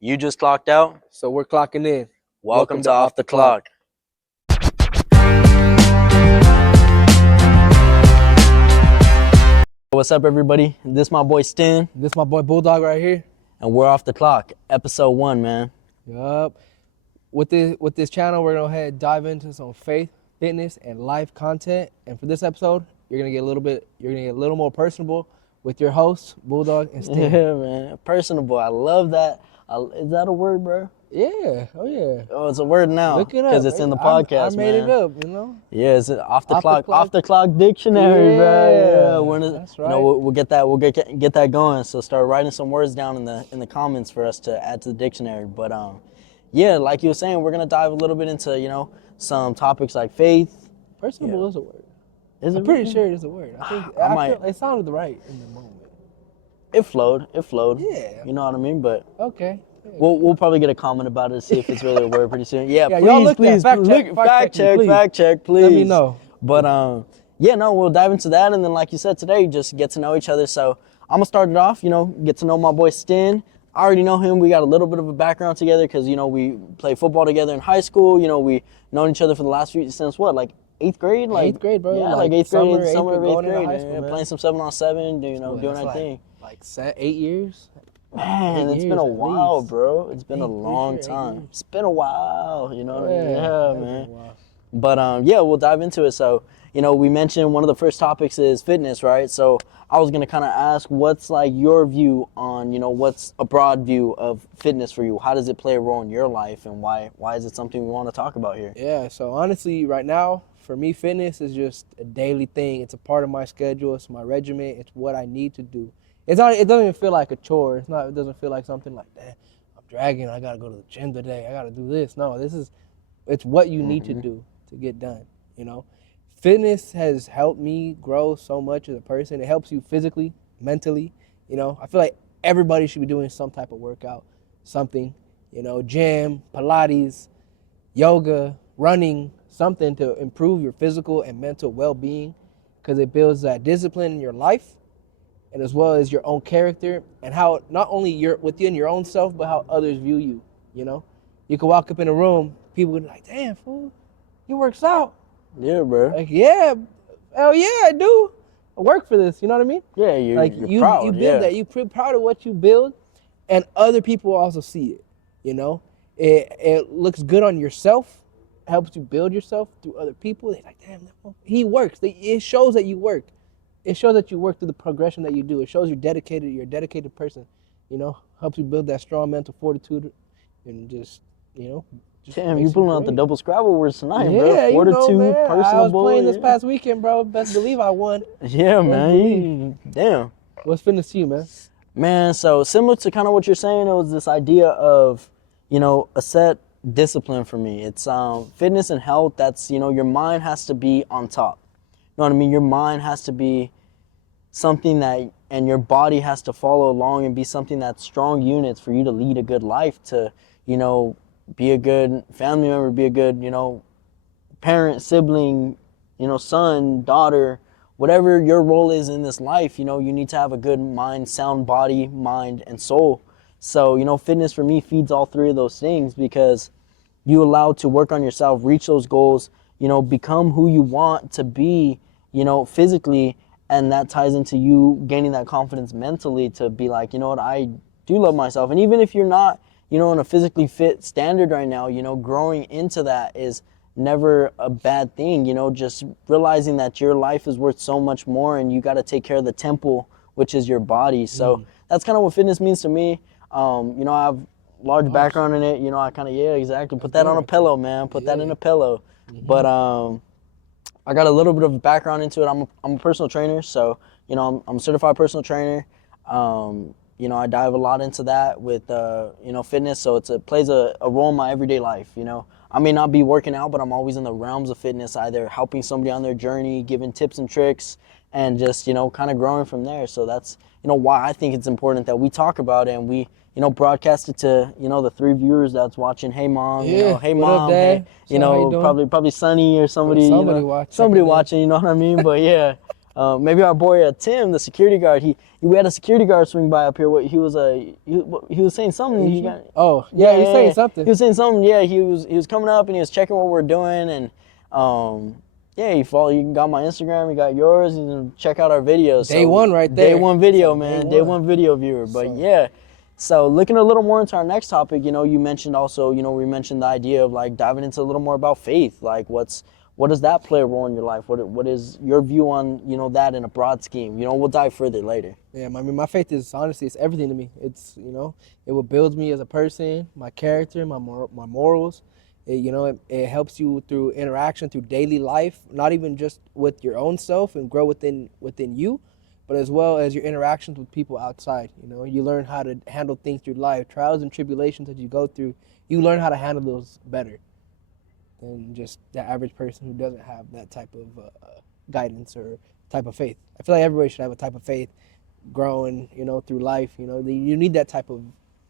You just clocked out? So we're clocking in. Welcome to Off the Clock. What's up, everybody? This my boy Stin, This my boy Bulldog right here. and we're Off the Clock, episode 1, man. Yup. With this channel, we're gonna dive into some faith, fitness, and life content. And for this episode, you're gonna get a little more personable with your hosts, Bulldog and Stin. Yeah, man. Personable. I love that. Is that a word, bro? Yeah. Oh yeah. Oh, it's a word now. Look it up. Because it's in the podcast, I made man. it up. You know. Yeah, it's off the Off the clock, Clock. off the clock dictionary, bro. Yeah, Yeah, that's right. We'll get that. We'll get that going. So start writing some words down in the comments for us to add to the dictionary. But yeah, like you were saying, we're gonna dive a little bit into some topics like faith. Personable is a word. Is it I'm pretty really? sure it is a word. I think it sounded right in the moment. It flowed. Yeah. You know what I mean? But Okay. we'll probably get a comment about it to see if it's really a word pretty soon. Yeah, Yeah, please, y'all look please, that. fact check, please. Let me know. But yeah, no, we'll dive into that, and then like you said today, just get to know each other. So I'm gonna start it off. Get to know my boy Stin. I already know him. We got a little bit of a background together because we played football together in high school. We known each other for the last few since what, like 8th grade? Like 8th grade, bro. Yeah, like 8th grade, summer of 8th going into grade. high school, Yeah, man. playing some 7-on-7, doing our thing. Like 8 years. Man, 8 it's been a years at while, least. bro. It's been a Pretty long sure, 8 time. years. It's been a while, you know what I mean? Yeah, that's been man. a while. But yeah, we'll dive into it. So, we mentioned one of the first topics is fitness, right? So I was gonna kind of ask, what's like your view on, what's a broad view of fitness for you? How does it play a role in your life, and why is it something we want to talk about here? Yeah, so honestly, right now, for me, fitness is just a daily thing. It's a part of my schedule. It's my regimen. It's what I need to do. It doesn't even feel like a chore. It doesn't feel like something like that. I'm dragging. I gotta go to the gym today. I gotta do this. No, it's what you need to do to get done. Fitness has helped me grow so much as a person. It helps you physically, mentally. I feel like everybody should be doing some type of workout, something. Gym, Pilates, yoga, running, something to improve your physical and mental well-being, because it builds that discipline in your life, and as well as your own character, and how not only you're within your own self, but how others view you. You can walk up in a room, people would be like, "Damn, fool, he works out." Yeah, bro. Like, yeah, hell yeah, I do. I work for this. You know what I mean? Yeah, you're proud. You build yeah. that. You're proud of what you build, and other people also see it. It looks good on yourself. Helps you build yourself through other people. They're like, damn, he works. It shows that you work. It shows that you work through the progression that you do. It shows you're dedicated. You're a dedicated person. Helps you build that strong mental fortitude, and just Damn, makes you you pulling out the great. double Scrabble words tonight, bro. Yeah, Fortitude, man. personable. I was playing this yeah. past weekend, bro. Best believe I won. Yeah, man. Damn. What's fitness to you, man? Man, so similar to kind of what you're saying, it was this idea of, a set discipline for me. It's fitness and health. That's, your mind has to be on top. You know what I mean? Your mind has to be something and your body has to follow along and be something that's strong units for you to lead a good life, to, be a good family member, be a good, parent, sibling, son, daughter, whatever your role is in this life, you need to have a good mind, sound body, mind, and soul. So, fitness for me feeds all three of those things, because you allow to work on yourself, reach those goals, become who you want to be, physically, and that ties into you gaining that confidence mentally to be like, you know what, I do love myself. And even if you're not, in a physically fit standard right now, growing into that is never a bad thing. Just realizing that your life is worth so much more, and you got to take care of the temple, which is your body. So that's kind of what fitness means to me. I have large background in it. I kind of, yeah, exactly. Put that on a pillow, man. Put that in a pillow. But I got a little bit of a background into it. I'm a personal trainer, so I'm a certified personal trainer. I dive a lot into that with fitness, so it plays a role in my everyday life. I may not be working out, but I'm always in the realms of fitness, either helping somebody on their journey, giving tips and tricks, and just kind of growing from there. So that's why I think it's important that we talk about it, and we broadcast it to the 3 viewers that's watching. Hey mom, Yeah, hey what up, mom, Dad? hey, So how you doing? probably Sonny or somebody, Somebody watching. somebody watching, you know what I mean? But yeah, Maybe our boy Tim, the security guard. We had a security guard swing by up here. He was saying something. Oh, yeah, he's saying something. He was saying something. Yeah, he was coming up and he was checking what we're doing, and yeah, he got my Instagram, he got yours, and check out our videos. Day one right there. Day one video, man. Day one video viewer. But yeah. So looking a little more into our next topic, you mentioned also, we mentioned the idea of like diving into a little more about faith. Like what does that play a role in your life? What is your view on, that in a broad scheme? We'll dive further later. Yeah, I mean, my faith is honestly, it's everything to me. It's, it will build me as a person, my character, my morals. It helps you through interaction, through daily life, not even just with your own self and grow within you, but as well as your interactions with people outside. You learn how to handle things through life, trials and tribulations that you go through. You learn how to handle those better than just the average person who doesn't have that type of guidance or type of faith. I feel like everybody should have a type of faith growing, through life. You need that type of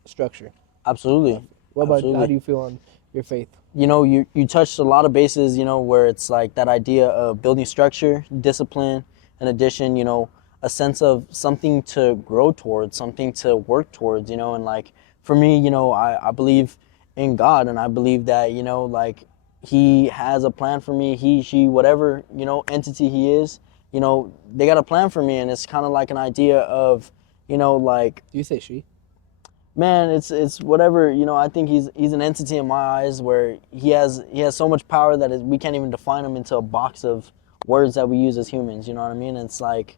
structure. Absolutely. What about, how do you feel on your faith? You touched a lot of bases, where it's like that idea of building structure, discipline, in addition, a sense of something to grow towards, something to work towards, and like for me, I believe in God, and I believe that, like he has a plan for me, he, she, whatever, entity he is, they got a plan for me, and it's kind of like an idea of, like. Do you say she? Man, it's whatever, I think he's an entity in my eyes where he has so much power that we can't even define him into a box of words that we use as humans, you know what I mean? And it's like,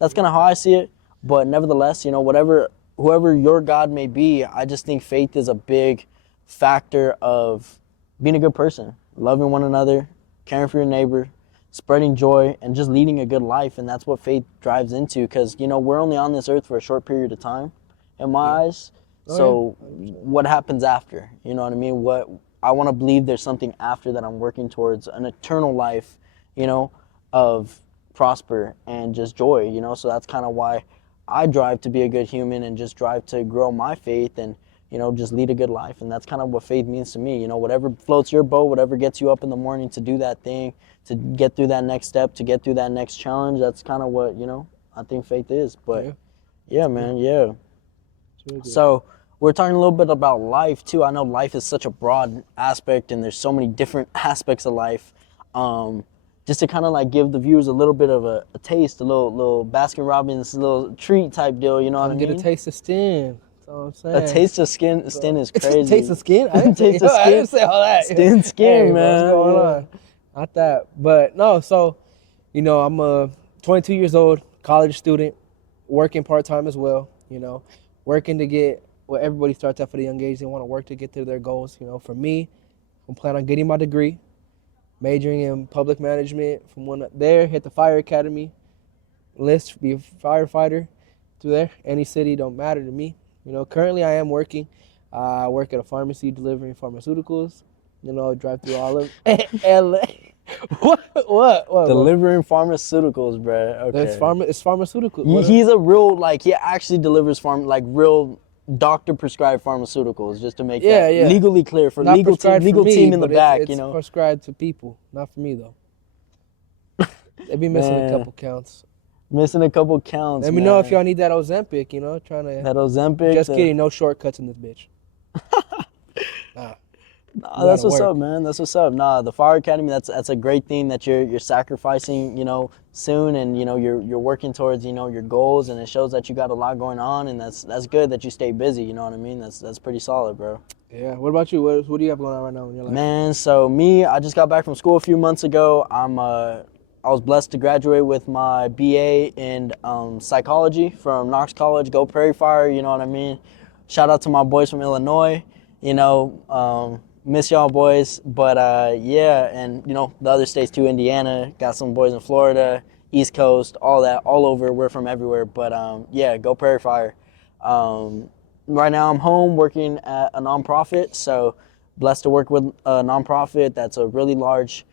that's kind of how I see it, but nevertheless, whoever your God may be, I just think faith is a big factor of being a good person, loving one another, caring for your neighbor, spreading joy, and just leading a good life, and that's what faith drives into, because, we're only on this earth for a short period of time, in my eyes. So what happens after? You know what I mean? What I want to believe there's something after that I'm working towards, an eternal life, of prosper and just joy, So that's kind of why I drive to be a good human and just drive to grow my faith and, just lead a good life. And that's kind of what faith means to me. Whatever floats your boat, whatever gets you up in the morning to do that thing, to get through that next step, to get through that next challenge, that's kind of what, I think faith is. But yeah, man, yeah. So we're talking a little bit about life too. I know life is such a broad aspect and there's so many different aspects of life. Just to kind of like give the viewers a little bit of a taste, a little Baskin Robbins, little treat type deal, you know what I mean? Get a taste of skin. That's all I'm saying. A taste of skin is crazy. A taste of skin? I didn't say all that. Skin, hey, man. What's going on? Not that. But no, so, I'm 22 years old, college student, working part-time as well, working to get what everybody starts at at a young age. They want to work to get to their goals. For me, I'm planning on getting my degree, majoring in public management. From one there, hit the fire academy, enlist, be a firefighter through there. Any city don't matter to me. Currently I am working. I work at a pharmacy delivering pharmaceuticals. Drive through all of LA. What? Delivering pharmaceuticals, bro. Okay. It's pharmaceuticals. He's a real, he actually delivers real doctor-prescribed pharmaceuticals, just to make that legally clear for legal team in the back, it's prescribed to people, not for me, though. They be missing a couple counts. Missing a couple counts, Let me know if y'all need that Ozempic, trying to... That Ozempic? Just kidding, no shortcuts in this bitch. Nah, that's what's up, man. That's what's up. Nah, the Fire Academy, that's a great thing that you're sacrificing, soon, and you're working towards, your goals, and it shows that you got a lot going on, and that's good that you stay busy, you know what I mean? That's pretty solid, bro. Yeah. What about you? What do you have going on right now in your life? Man, so me, I just got back from school a few months ago. I was blessed to graduate with my BA in psychology from Knox College. Go Prairie Fire, you know what I mean? Shout out to my boys from Illinois, miss y'all boys, but yeah, and the other states too, Indiana, got some boys in Florida, East Coast, all that, all over, we're from everywhere, but yeah, go Prairie Fire. Right now I'm home working at a nonprofit, so blessed to work with a nonprofit that's a really large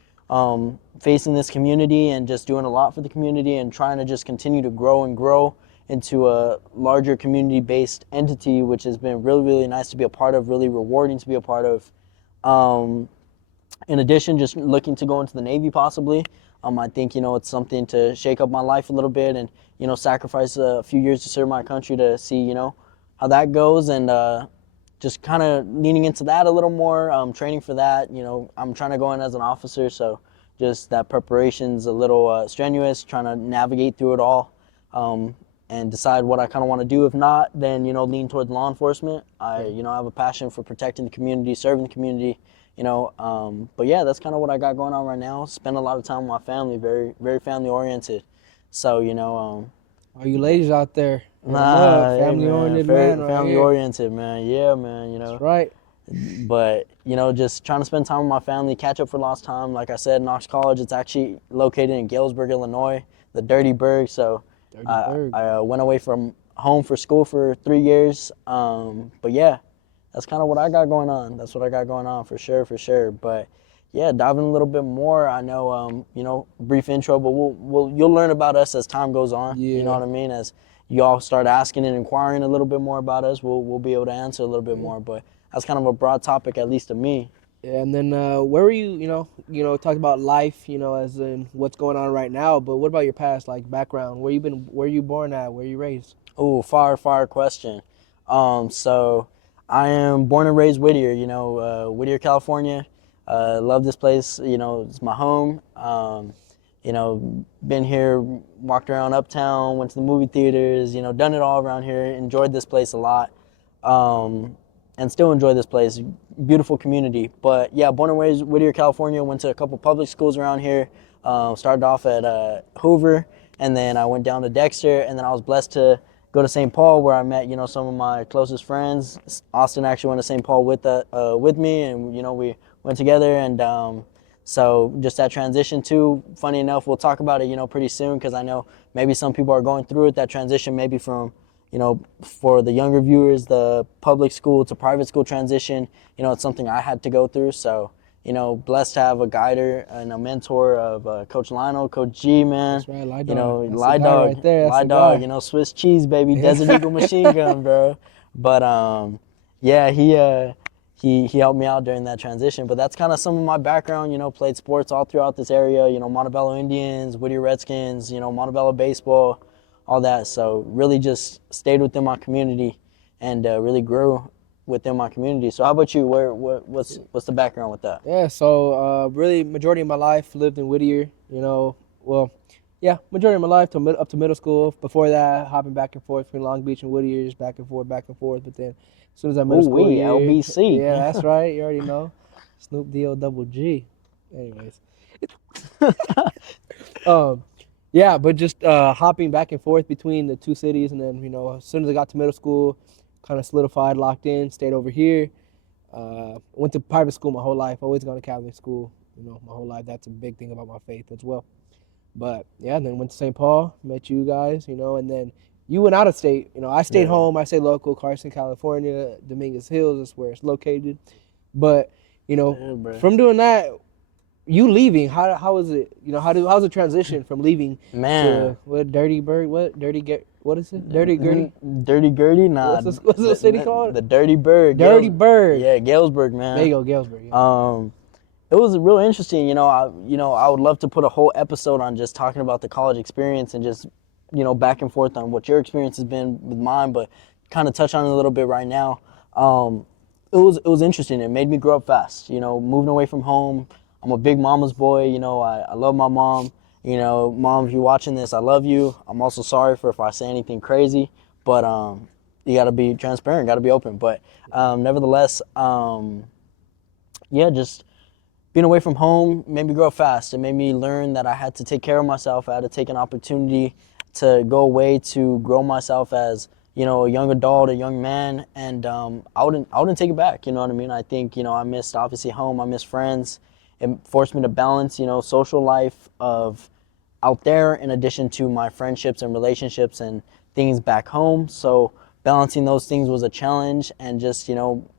face in this community and just doing a lot for the community and trying to just continue to grow into a larger community-based entity, which has been really, really nice to be a part of, really rewarding to be a part of. In addition, just looking to go into the Navy possibly. I think, you know, it's something to shake up my life a little bit and, you know, sacrifice a few years to serve my country to see, you know, how that goes. And just kind of leaning into that a little more, training for that. You know, I'm trying to go in as an officer, so just that preparation's a little strenuous, trying to navigate through it all and decide what I kind of want to do. If not, then, you know, lean towards law enforcement. You know, I have a passion for protecting the community, serving the community, you know. But yeah, that's kind of what I got going on right now. Spend a lot of time with my family, very, very family oriented. So, you know, All you ladies out there, hey, family oriented man, right family here. oriented, man. Yeah, man, you know. That's right. But, you know, just trying to spend time with my family, catch up for lost time. Like I said, Knox College, it's actually located in Galesburg, Illinois, the Dirty Burg. So Dirty Burg. I went away from home for school for 3 years. But yeah, that's kind of what I got going on. That's what I got going on for sure, for sure. But yeah, diving a little bit more. I know, you know, brief intro, but you'll learn about us as time goes on. Yeah. You know what I mean? As y'all start asking and inquiring a little bit more about us, we'll be able to answer a little bit more. But that's kind of a broad topic, at least to me. Yeah, and then where were you? You know, talk about life. You know, as in what's going on right now. But what about your past, like background? Where you been? Where you born at? Where you raised? Oh, fire question. So I am born and raised Whittier. You know, Whittier, California. Love this place. You know, it's my home. You know, been here, walked around uptown, went to the movie theaters. You know, done it all around here. Enjoyed this place a lot. And still enjoy this place. Beautiful community. But yeah, born and raised Whittier, California. Went to a couple public schools around here. Started off at Hoover, and then I went down to Dexter, and then I was blessed to go to St. Paul, where I met, you know, some of my closest friends. Austin actually went to St. Paul with me, and, you know, we went together. And so just that transition too, funny enough, we'll talk about it, you know, pretty soon, because I know maybe some people are going through it, that transition maybe from, you know, for the younger viewers, the public school to private school transition, you know, it's something I had to go through. So, you know, blessed to have a guider and a mentor of Coach Lionel, Coach G, man. That's right, Lie Dog. You know, That's Lie the guy Dog, right there. That's Lie the Dog, guy. you know, Swiss cheese, baby, Desert Eagle machine gun, bro. But yeah, he helped me out during that transition. But that's kind of some of my background, you know, played sports all throughout this area, you know, Montebello Indians, Whittier Redskins, you know, Montebello baseball, all that. So really just stayed within my community and really grew within my community. So how about you? What's the background with that? Yeah, so really majority of my life lived in Whittier, you know, well, yeah, majority of my life up to middle school. Before that, hopping back and forth between Long Beach and Whittier, just back and forth, but then as soon as I middle school year, LBC. yeah, that's right, you already know, Snoop D-O double G. Anyways. Yeah, but just hopping back and forth between the two cities, and then, you know, as soon as I got to middle school, kind of solidified, locked in, stayed over here. Went to private school my whole life. Always gone to Catholic school, you know, my whole life. That's a big thing about my faith as well. But yeah, then went to St. Paul, met you guys, you know, and then you went out of state. You know, I stayed home. I stayed local, Carson, California, Dominguez Hills is where it's located. But, you know, from doing that, you leaving, how was it? You know, how's the transition from leaving to Dirty Bird? What is it? Dirty Gertie? Dirty Gertie? Nah. What's the city called? The Dirty Bird. Dirty Bird. Yeah, Galesburg, man. There you go, Galesburg. Yeah. It was real interesting. You know, I would love to put a whole episode on just talking about the college experience and just, you know, back and forth on what your experience has been with mine, but kind of touch on it a little bit right now. It was interesting. It made me grow up fast. You know, moving away from home. I'm a big mama's boy. You know, I love my mom. You know, Mom, if you're watching this, I love you. I'm also sorry for if I say anything crazy, but you got to be transparent, got to be open. But nevertheless, yeah, just being away from home made me grow up fast. It made me learn that I had to take care of myself. I had to take an opportunity to go away to grow myself as, you know, a young adult, a young man, and I wouldn't take it back. You know what I mean? I think, you know, I missed obviously home. I missed friends. It forced me to balance, you know, social life of out there in addition to my friendships and relationships and things back home. So balancing those things was a challenge, and just, you know,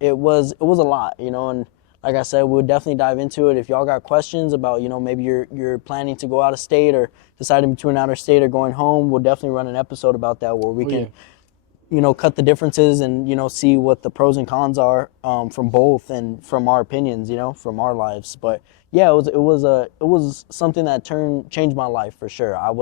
it was a lot, you know. And like I said, we'll definitely dive into it. If y'all got questions about, you know, maybe you're planning to go out of state or deciding between out of state or going home, we'll definitely run an episode about that where we can cut the differences and, see what the pros and cons are from both and from our opinions, from our lives. But yeah, it was something that changed my life for sure. I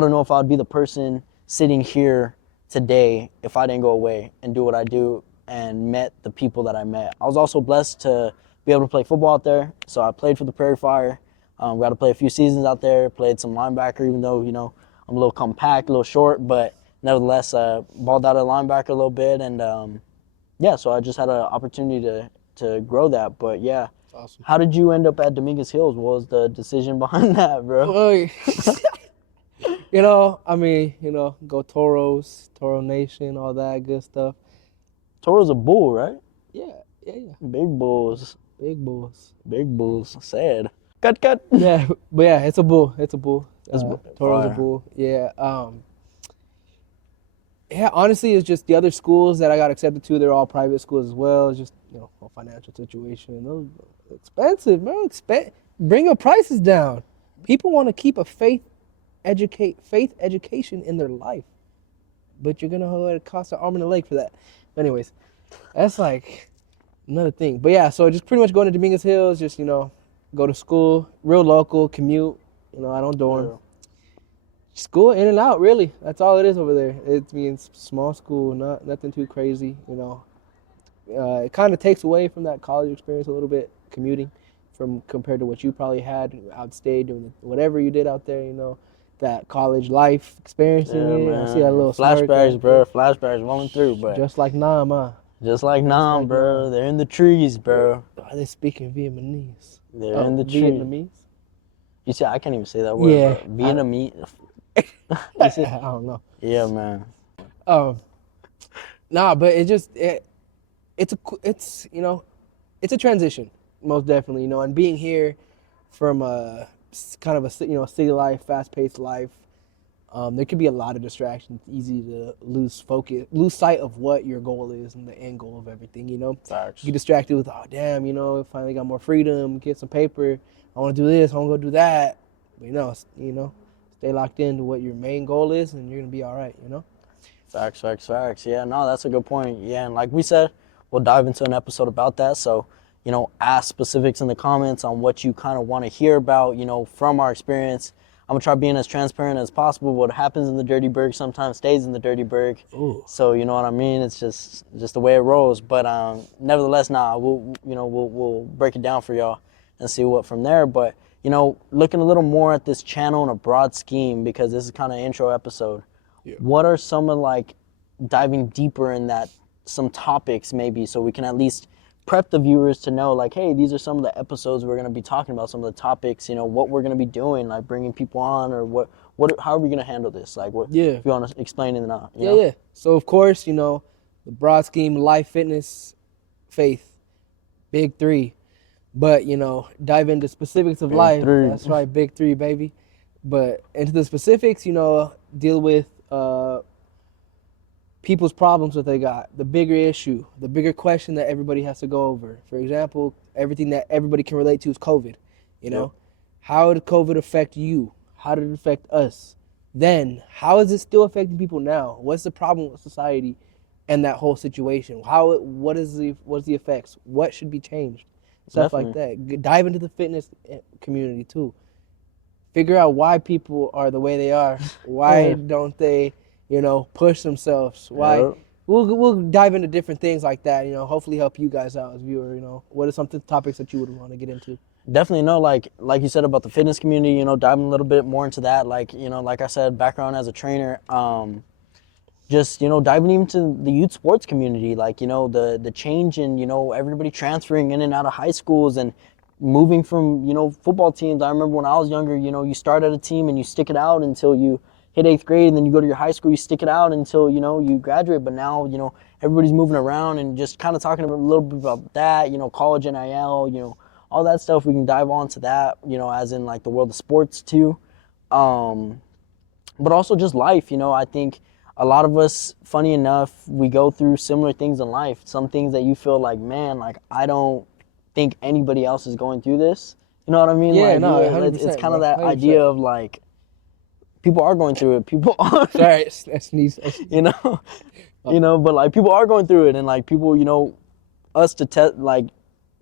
don't know if I'd be the person sitting here today if I didn't go away and do what I do and met the people that I met. I was also blessed to be able to play football out there. So I played for the Prairie Fire. Got to play a few seasons out there, played some linebacker, even though, I'm a little compact, a little short, but nevertheless, balled out at linebacker a little bit. And yeah, so I just had an opportunity to grow that. But yeah, Awesome. how did you end up at Dominguez Hills? What was the decision behind that, bro? Well, go Toros, Toro Nation, all that good stuff. Toro's a bull, right? Yeah. Big bulls. Big bulls. Big bulls. Sad. Cut. Yeah, but yeah, it's a bull. Toro's a fire. bull. Yeah. Yeah, honestly, it's just the other schools that I got accepted to, they're all private schools as well. It's just, a financial situation. Those expensive, bro. Bring your prices down. People want to keep a faith education in their life. But you're going to cost an arm and a leg for that. But anyways, that's like another thing. But yeah, so just pretty much going to Dominguez Hills, just, go to school, real local, commute. I don't dorm. Yeah. School in and out, really. That's all it is over there. It means small school, nothing too crazy. It kind of takes away from that college experience a little bit, commuting, compared to what you probably had outstayed doing whatever you did out there. That college life experiencing it. Man. I see that little flashbacks, bro. Flashbacks rolling through, but just like Nam, huh? Just like Nam, bro. They're in the trees, bro. Are they speaking Vietnamese? They're in the trees. Vietnamese? You see, I can't even say that word. Yeah. Bro. Vietnamese. I don't know. Yeah, man. But it's a transition, most definitely, and being here from a kind of a city life, fast-paced life, there could be a lot of distractions, easy to lose sight of what your goal is and the end goal of everything, Facts. You get distracted with, oh damn, finally got more freedom, get some paper, I want to do this, I want to go do that, but stay locked into what your main goal is and you're gonna be all right. Facts. Yeah, no, that's a good point. Yeah, and like we said, we'll dive into an episode about that. So, ask specifics in the comments on what you kind of want to hear about, from our experience. I'm gonna try being as transparent as possible. What happens in the Dirty Burg sometimes stays in the Dirty Burg. Ooh. So you know what I mean. It's just the way it rolls. But nevertheless, we'll break it down for y'all and see what from there. But looking a little more at this channel in a broad scheme, because this is kind of an intro episode. Yeah. What are some of diving deeper in that, some topics maybe, so we can at least prep the viewers to know hey, these are some of the episodes we're going to be talking about, some of the topics, what we're going to be doing, bringing people on, or how are we going to handle this? If you want to explain it or not. Yeah. So of course, the broad scheme, life, fitness, faith, big three. But, dive into specifics of life. Three. That's right, big three, baby. But into the specifics, deal with people's problems that they got, the bigger issue, the bigger question that everybody has to go over. For example, everything that everybody can relate to is COVID. Yep. How did COVID affect you? How did it affect us? Then, how is it still affecting people now? What's the problem with society and that whole situation? What is the effects? What should be changed? Stuff Definitely. like that. Dive into the fitness community too. Figure out why people are the way they are. Why don't they, push themselves? Why? Yep. We'll dive into different things like that. Hopefully help you guys out as viewers. What are some topics that you would want to get into? Definitely, like you said about the fitness community. Diving a little bit more into that. Like I said, background as a trainer. Just diving into the youth sports community, the change in everybody transferring in and out of high schools and moving from football teams. I remember when I was younger, you start at a team and you stick it out until you hit 8th grade, and then you go to your high school, you stick it out until you graduate. But now everybody's moving around, and just kind of talking a little bit about that, college NIL, all that stuff. We can dive on to that, as in the world of sports too, but also just life. I think a lot of us, funny enough, we go through similar things in life. Some things that you feel man, I don't think anybody else is going through this. You know what I mean? Yeah, it's kind of that 100%. idea of people are going through it. People are, Sorry, that's sneeze. you know, but like people are going through it, and like people, us to like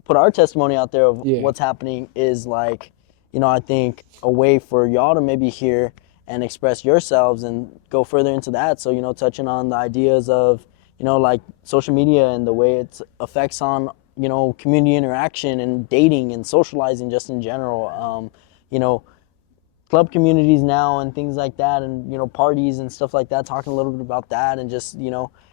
put our testimony out there of Yeah. what's happening is like, I think a way for y'all to maybe hear and express yourselves and go further into that. So, touching on the ideas of, like social media and the way it affects on, community interaction and dating and socializing just in general. Club communities now and things like that, and parties and stuff like that, talking a little bit about that and just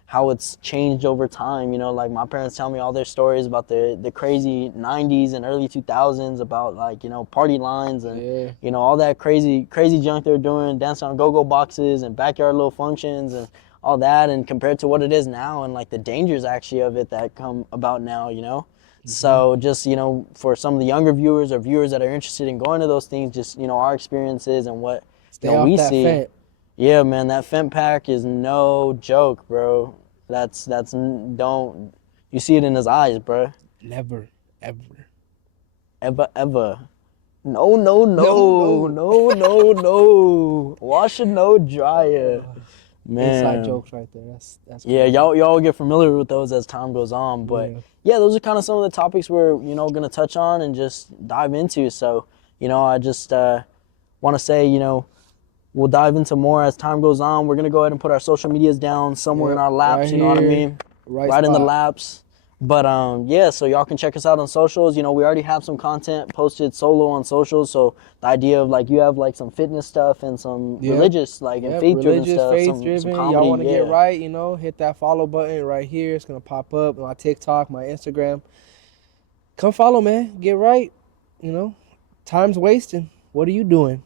how it's changed over time. Like my parents tell me all their stories about the crazy 90s and early 2000s about like party lines and all that crazy junk they're doing, dancing on go-go boxes and backyard little functions and all that, and compared to what it is now and like the dangers actually of it that come about now. So just, for some of the younger viewers or viewers that are interested in going to those things, just, our experiences and what Stay off we that see. Fent. Yeah, man, that Fent pack is no joke, bro. Don't, you see it in his eyes, bro. Never, ever. Ever. No. Washer, no dryer. Man. Inside jokes right there. That's Yeah, crazy. y'all get familiar with those as time goes on, but yeah, those are kind of some of the topics we're gonna touch on and just dive into. So I just want to say we'll dive into more as time goes on. We're gonna go ahead and put our social medias down somewhere in our laps. right You know what I here, mean? right in the spot. laps. But yeah, so y'all can check us out on socials. We already have some content posted solo on socials. So the idea of like you have like some fitness stuff and some religious like and faith-driven stuff. Faith-driven. Some Y'all comedy, want to get right, hit that follow button right here. It's gonna pop up on my TikTok, my Instagram. Come follow, man. Get right. Time's wasting. What are you doing?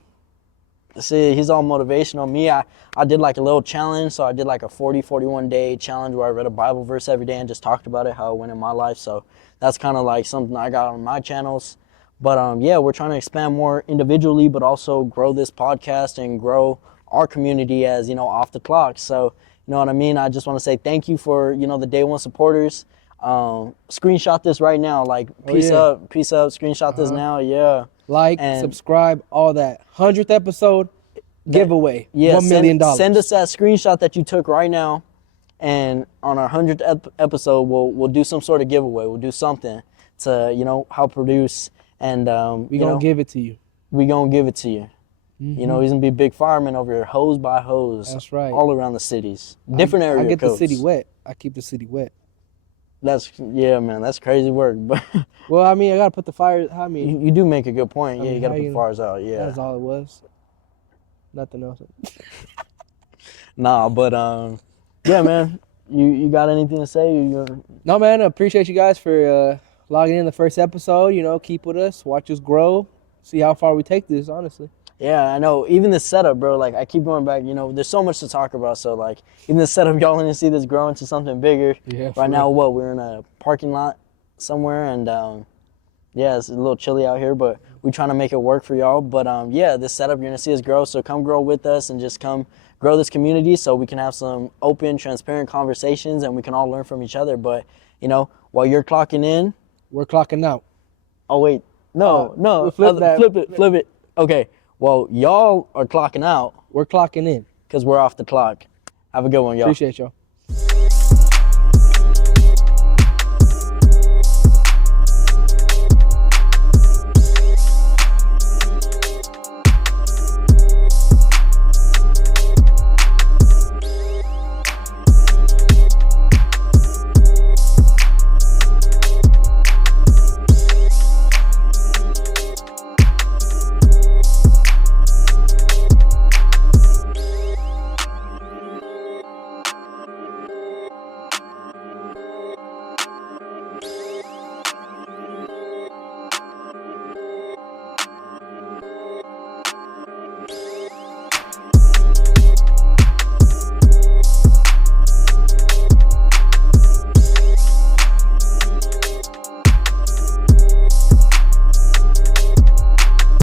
See, he's all motivational. Me, I did like a little challenge. So I did like a 41 day challenge where I read a Bible verse every day and just talked about it, how it went in my life. So that's kind of like something I got on my channels. But yeah, we're trying to expand more individually, but also grow this podcast and grow our community as, off the clock. So, you know what I mean? I just want to say thank you for, the day one supporters. Screenshot this right now. Like, peace up, screenshot this now. Yeah. Like, subscribe, all that. 100th episode, giveaway. Yeah, $1 million. Send us that screenshot that you took right now, and on our 100th episode, we'll do some sort of giveaway. We'll do something to help produce, and we gonna give it to you. We gonna give it to you. He's gonna be a big fireman over here, hose by hose. That's right. All around the cities, different area I get codes. the city wet. I keep the city wet. Man, that's crazy work. But well, I gotta put the fire. you do make a good point. Yeah, you gotta how put the fires out. Yeah, that's all it was. Nothing else. Nah, but yeah, man. You got anything to say? No, man. I appreciate you guys for logging in the first episode. Keep with us, watch us grow, see how far we take this. Honestly. Yeah, I know. Even the setup, bro. Like I keep going back. There's so much to talk about. So like, even the setup, y'all want to see this grow into something bigger. Yeah. Right now, we're in a parking lot somewhere, and yeah, it's a little chilly out here, but we're trying to make it work for y'all. But yeah, this setup, you're gonna see us grow. So come grow with us and just come grow this community, so we can have some open, transparent conversations, and we can all learn from each other. But while you're clocking in, we're clocking out. Oh wait, no. Flip it. Okay. Well, y'all are clocking out. We're clocking in. Because we're off the clock. Have a good one, y'all. Appreciate y'all.